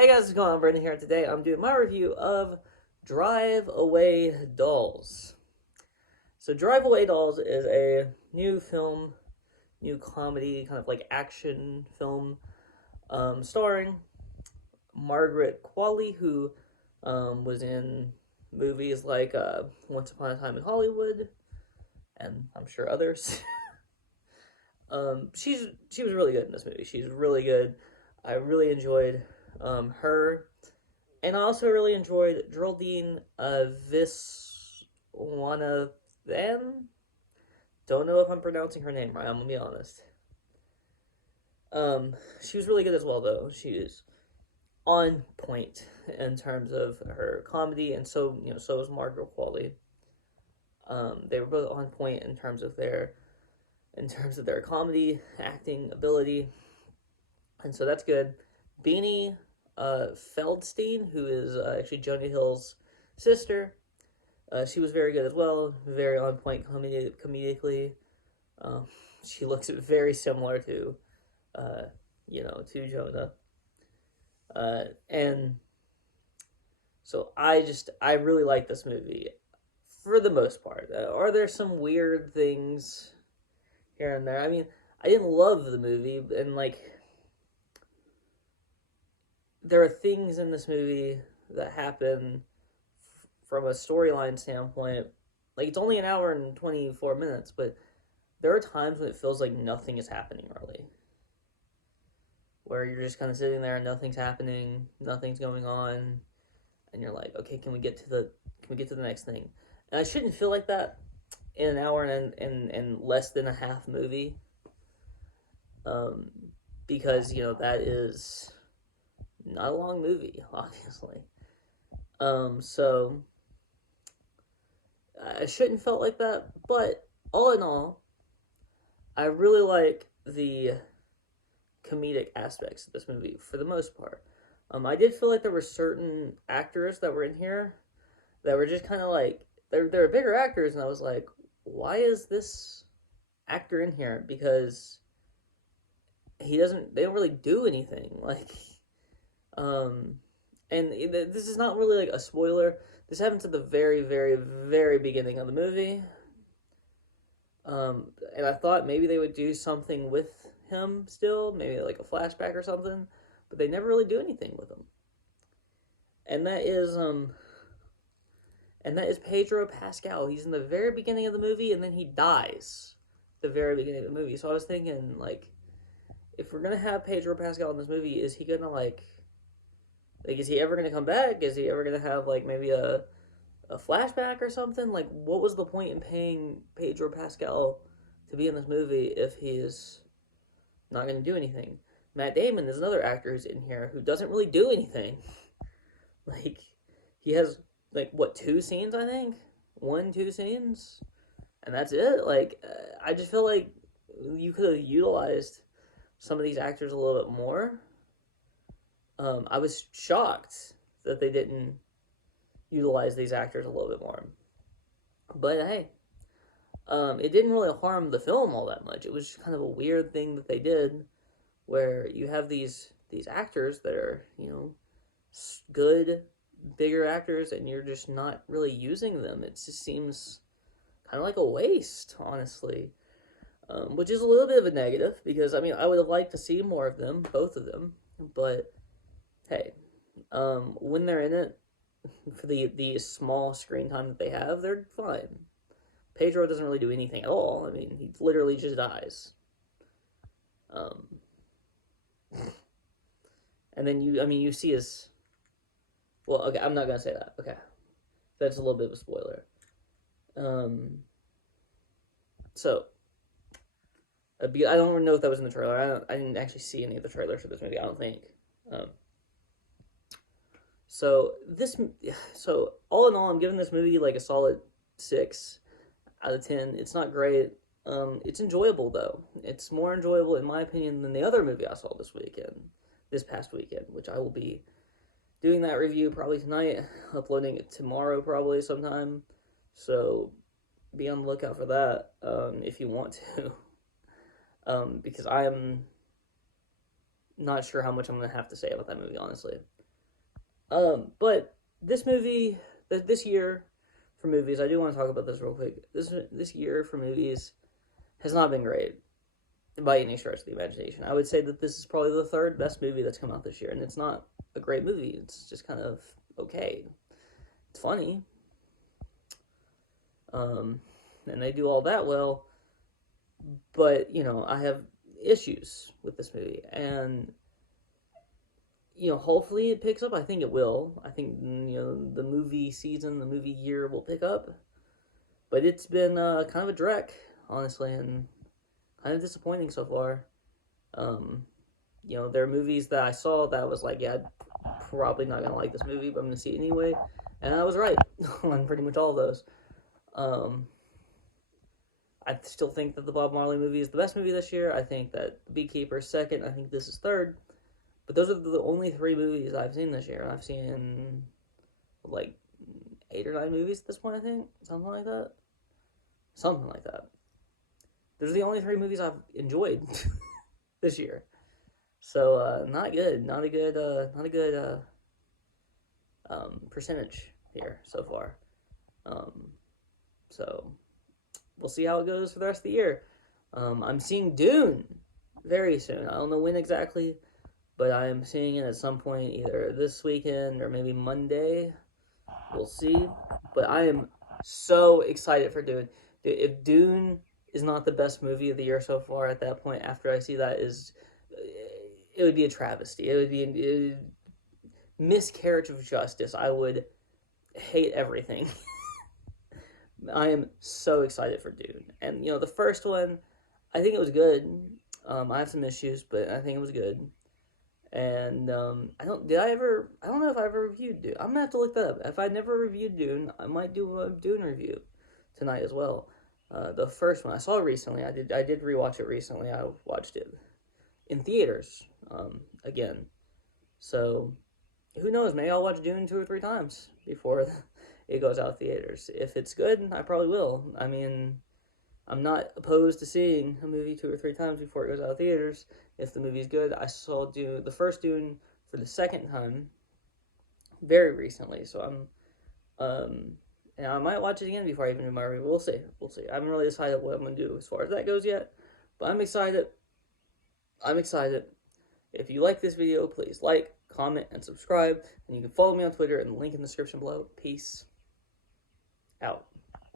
Hey guys, what's going on? Brandon here. Today I'm doing my review of Drive Away Dolls. So, Drive Away Dolls is a new film, new comedy, kind of like action film, starring Margaret Qualley, who was in movies like Once Upon a Time in Hollywood, and I'm sure others. She was really good in this movie. She's really good. I really enjoyed her. And I also really enjoyed Geraldine Viswanathan. Don't know if I'm pronouncing her name right, I'm gonna be honest. She was really good as well, though. She is on point in terms of her comedy, and so was Margaret Qualley. They were both on point in terms of their comedy acting ability, and so that's good. Beanie Feldstein, who is actually Jonah Hill's sister. She was very good as well, very on point comedically. Um, she looks very similar to, uh, to Jonah. And so I really like this movie for the most part. Are there some weird things here and there? I mean, I didn't love the movie, and like, there are things in this movie that happen from a storyline standpoint. Like, it's only an hour and 24 minutes, but there are times when it feels like nothing is happening really, where you're just kind of sitting there and nothing's happening, nothing's going on, and you're like, okay, can we get to the next thing? And I shouldn't feel like that in an hour and less than a half movie, um, because that is not a long movie, obviously. So I shouldn't felt like that, but all in all, I really like the comedic aspects of this movie for the most part. I did feel like there were certain actors that were in here that were just kind of like they're bigger actors, and I was like, why is this actor in here? Because they don't really do anything like, um, and this is not really like a spoiler. This happens at the very, very, very beginning of the movie. And I thought maybe they would do something with him still, maybe like a flashback or something, but they never really do anything with him. And that is Pedro Pascal. He's in the very beginning of the movie, and then he dies at the very beginning of the movie. So I was thinking, like, if we're gonna have Pedro Pascal in this movie, is he gonna like is he ever gonna come back? Is he ever gonna have like maybe a flashback or something? Like, what was the point in paying Pedro Pascal to be in this movie if he's not going to do anything? Matt Damon is another actor who's in here who doesn't really do anything. Like, he has like what, two scenes? I think 1, 2 scenes, and that's it. Like, I just feel like you could have utilized some of these actors a little bit more. I was shocked that they didn't utilize these actors a little bit more. But hey, it didn't really harm the film all that much. It was just kind of a weird thing that they did, where you have these actors that are good, bigger actors, and you're just not really using them. It just seems kind of like a waste, honestly. Which is a little bit of a negative because I mean I would have liked to see more of them, both of them. But hey, when they're in it, for the small screen time that they have, they're fine. Pedro doesn't really do anything at all. I mean, he literally just dies. Um, and then you see his. Well, okay, I'm not gonna say that. Okay, that's a little bit of a spoiler. Um, so I don't know if that was in the trailer. I didn't actually see any of the trailers for this movie. I don't think. Um, so this, so all in all, I'm giving this movie like a solid 6 out of 10. It's not great. It's enjoyable though. It's more enjoyable in my opinion than the other movie I saw this past weekend, which I will be doing that review probably tonight, uploading it tomorrow probably sometime. So be on the lookout for that if you want to, because I am not sure how much I'm gonna have to say about that movie honestly. But this movie, this year for movies, I do want to talk about this real quick. This year for movies has not been great by any stretch of the imagination. I would say that this is probably the third best movie that's come out this year, and it's not a great movie. It's just kind of okay. It's funny, and they do all that well. But I have issues with this movie, and hopefully it picks up. I think it will. I think the movie season, the movie year will pick up. But it's been kind of a dreck, honestly, and kind of disappointing so far. There are movies that I saw that I was like, yeah, I'm probably not gonna like this movie, but I'm gonna see it anyway, and I was right on pretty much all of those. I still think that the Bob Marley movie is the best movie this year. I think that The Beekeeper is second. I think this is third. But those are the only three movies I've seen this year. I've seen like 8 or 9 movies at this point, I think. Something like that. Something like that. Those are the only 3 movies I've enjoyed this year. So not good. Not a good percentage here so far. So we'll see how it goes for the rest of the year. I'm seeing Dune very soon. I don't know when exactly, but I am seeing it at some point, either this weekend or maybe Monday. We'll see. But I am so excited for Dune. If Dune is not the best movie of the year so far, at that point, after I see that, it would be a travesty. It would be a miscarriage of justice. I would hate everything. I am so excited for Dune. And, the first one, I think it was good. I have some issues, but I think it was good. And, I don't know if I ever reviewed Dune. I'm gonna have to look that up. If I never reviewed Dune, I might do a Dune review tonight as well. The first one I saw recently, I did rewatch it recently. I watched it in theaters, again. So, who knows, maybe I'll watch Dune 2 or 3 times before it goes out theaters. If it's good, I probably will. I mean, I'm not opposed to seeing a movie 2 or 3 times before it goes out theaters if the movie's good. I saw the first Dune for the second time very recently, so and I might watch it again before I even do my review. We'll see. I haven't really decided what I'm gonna do as far as that goes yet, but I'm excited. If you like this video, please like, comment, and subscribe, and you can follow me on Twitter in the link in the description below. Peace out.